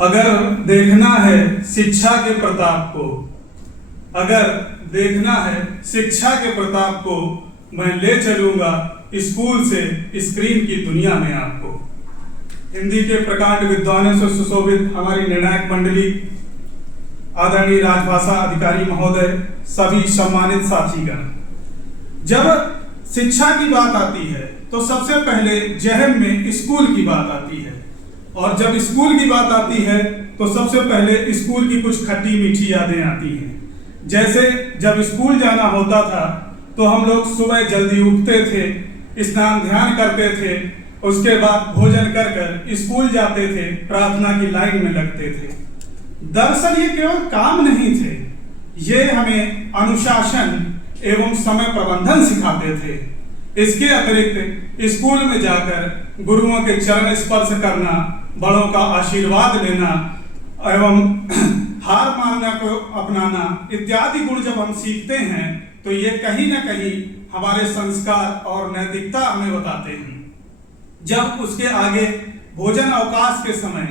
अगर देखना है शिक्षा के प्रताप को, अगर देखना है शिक्षा के प्रताप को, मैं ले चलूंगा स्कूल से स्क्रीन की दुनिया में आपको। हिंदी के प्रकांड विद्वानों से सुशोभित हमारी निर्णायक मंडली, आदरणीय राजभाषा अधिकारी महोदय, सभी सम्मानित साथीगण, जब शिक्षा की बात आती है तो सबसे पहले जहन में स्कूल की बात आती है, और जब स्कूल की बात आती है तो सबसे पहले स्कूल की कुछ खट्टी मीठी यादें आती हैं। जैसे जब स्कूल जाना होता था तो हम लोग सुबह जल्दी उठते थे, स्नान ध्यान करते थे, उसके बाद भोजन कर कर स्कूल जाते थे, प्रार्थना की लाइन में लगते थे। दरअसल ये केवल काम नहीं थे, ये हमें अनुशासन एवं समय प्रबंधन सिखाते थे। इसके अतिरिक्त स्कूल में जाकर गुरुओं के चरण स्पर्श करना, बड़ों का आशीर्वाद लेना एवं हार मानना को अपनाना इत्यादि गुण जब हम सीखते हैं तो ये कहीं ना कहीं हमारे संस्कार और नैतिकता हमें बताते हैं। जब उसके आगे भोजन अवकाश के समय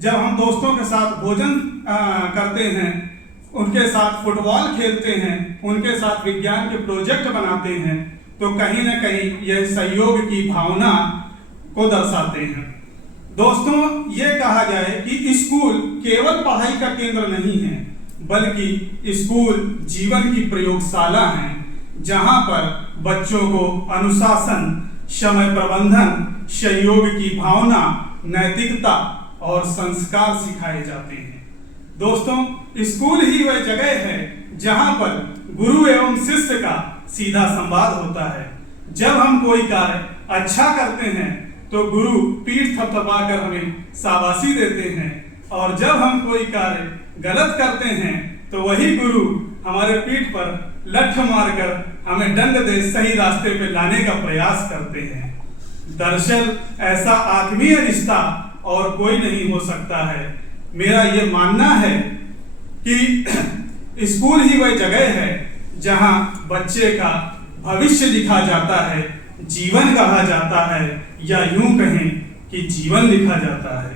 जब हम दोस्तों के साथ भोजन करते हैं, उनके साथ फुटबॉल खेलते हैं, उनके साथ विज्ञान के प्रोजेक्ट बनाते हैं, तो कहीं ना कहीं यह सहयोग की भावना को दर्शाते हैं। दोस्तों, ये कहा जाए कि स्कूल केवल पढ़ाई का केंद्र नहीं है, बल्कि स्कूल जीवन की प्रयोगशाला है, जहां पर बच्चों को अनुशासन, समय प्रबंधन, सहयोग की भावना, नैतिकता और संस्कार सिखाए जाते हैं। दोस्तों, स्कूल ही वह जगह है जहां पर गुरु एवं शिष्य का सीधा संवाद होता है। जब हम कोई कार्य अच्छा करते हैं तो गुरु पीठ थपथपाकर हमें शाबाशी देते हैं, और जब हम कोई कार्य गलत करते हैं तो वही गुरु हमारे पीठ पर लठ मारकर हमें दंड दे सही रास्ते पे लाने का प्रयास करते हैं। दरअसल ऐसा आत्मीय रिश्ता और कोई नहीं हो सकता है। मेरा ये मानना है कि स्कूल ही वह जगह है जहां बच्चे का भविष्य लिखा जाता है, जीवन कहा जाता है, या यूं कहें कि जीवन लिखा जाता है।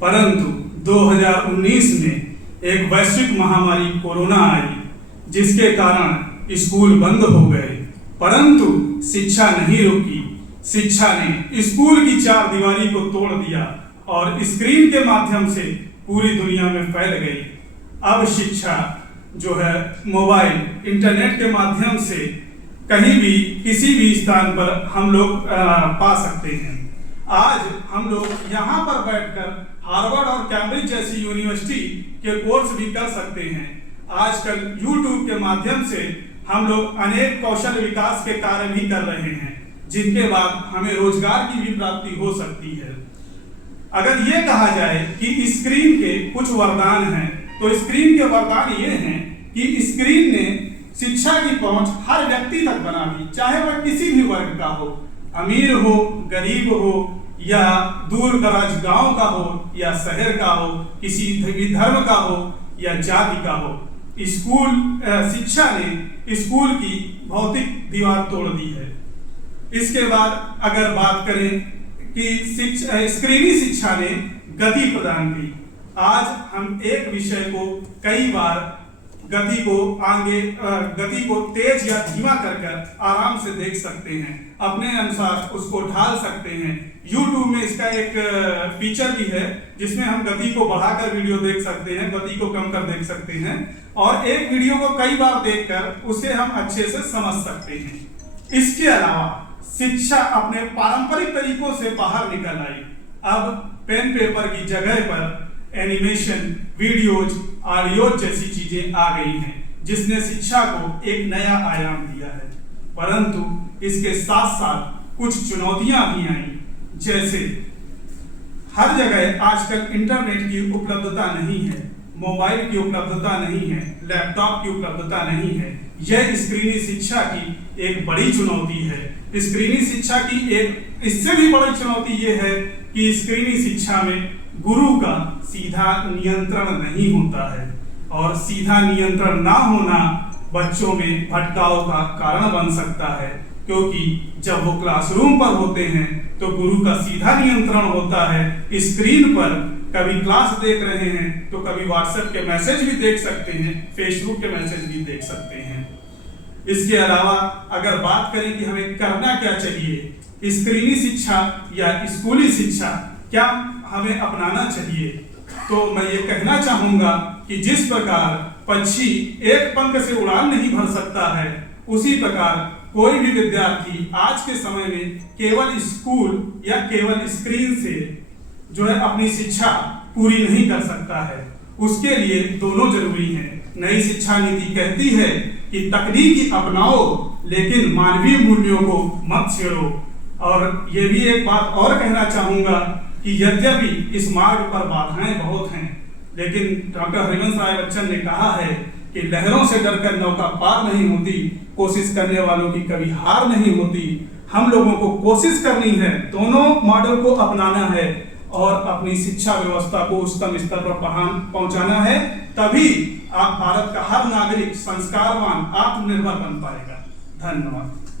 परंतु 2019 में एक वैश्विक महामारी कोरोना आई, जिसके कारण स्कूल बंद हो गए, परंतु शिक्षा नहीं रुकी। शिक्षा ने स्कूल की चार दीवारी को तोड़ दिया और स्क्रीन के माध्यम से पूरी दुनिया में फैल गई। अब शिक्षा जो है मोबाइल, इंटरनेट के माध्यम से कहीं भी किसी भी स्थान पर हम लोग पा सकते हैं। आज हम लोग यहाँ पर बैठकर हार्वर्ड और कैम्ब्रिज जैसी यूनिवर्सिटी के कोर्स भी कर सकते हैं। आजकल यूट्यूब के माध्यम से हम लोग अनेक कौशल विकास के कार्य भी कर रहे हैं, जिनके बाद हमें रोजगार की भी प्राप्ति हो सकती है। अगर ये कहा जाए कि स्क्रीन के कुछ वरदान हैं, तो स्क्रीन के वरदान ये हैं कि स्क्रीन ने शिक्षा की पहुंच हर व्यक्ति तक बना दी, चाहे वह किसी भी वर्ग का हो, अमीर हो, गरीब हो, या दूर दराज गांव का हो या शहर का हो, किसी भी धर्म का हो या जाति का हो। स्कूल शिक्षा ने स्कूल की भौतिक दीवार तोड़ दी है। इसके बाद अगर बात करें कि स्क्रीनी शिक्षा ने गति प्रदान की। आज हम एक विषय को कई बार गति को तेज या धीमा कर आराम से देख सकते हैं, अपने अनुसार उसको ढाल सकते हैं। YouTube में इसका एक फीचर भी है जिसमें हम गति को बढ़ाकर वीडियो देख सकते हैं, गति को कम कर देख सकते हैं, और एक वीडियो को कई बार देखकर उसे हम अच्छे से समझ सकते हैं। इसके अलावा शिक्षा अपने पारंपरिक तरीकों से बाहर निकल आई। अब पेन पेपर की जगह पर एनिमेशन, वीडियोज, ऑडियो जैसी चीजें आ गई हैं, जिसने शिक्षा को एक नया आयाम दिया है। परंतु इसके साथ साथ कुछ चुनौतियां भी आई, जैसे हर जगह आजकल इंटरनेट की उपलब्धता नहीं है, मोबाइल की उपलब्धता नहीं है, लैपटॉप की उपलब्धता नहीं है। यह स्क्रीनी शिक्षा की एक बड़ी चुनौती है। स्क्रीनी शिक्षा की एक इससे भी बड़ी चुनौती यह है कि स्क्रीनी शिक्षा में गुरु का सीधा नियंत्रण नहीं होता है, और सीधा नियंत्रण ना होना बच्चों में भटकाव का कारण बन सकता है, क्योंकि जब वो क्लासरूम पर होते हैं तो गुरु का सीधा नियंत्रण होता है, स्क्रीन पर कभी क्लास देख रहे हैं तो कभी व्हाट्सएप के मैसेज भी देख सकते हैं, फेसबुक के मैसेज भी देख सकते हैं। इसके अलावा अगर बात करें कि हमें करना क्या चाहिए, स्क्रीनी शिक्षा या स्कूली शिक्षा क्या हमें अपनाना चाहिए, तो मैं ये कहना चाहूंगा कि जिस प्रकार पक्षी एक पंख से उड़ान नहीं भर सकता है, उसी प्रकार कोई भी विद्यार्थी आज के समय में केवल स्कूल या केवल स्क्रीन से जो है अपनी शिक्षा पूरी नहीं कर सकता है। उसके लिए दोनों जरूरी हैं। नई शिक्षा नीति कहती है कि तकनीकी अपनाओ लेकिन मानवीय मूल्यों को मत छेड़ो। और ये भी एक बात और कहना चाहूंगा कि यद्यपि इस मार्ग पर बाधाएं बहुत हैं, लेकिन डॉक्टर हरिवंश राय बच्चन ने कहा है कि लहरों से डरकर नौका पार नहीं होती, कोशिश करने वालों की कभी हार नहीं होती। हम लोगों को कोशिश करनी है, दोनों मॉडल को अपनाना है और अपनी शिक्षा व्यवस्था को उच्चतम स्तर पर पहुंचाना है। तभी आप भारत का हर नागरिक संस्कारवान, आत्मनिर्भर बन पाएगा। धन्यवाद।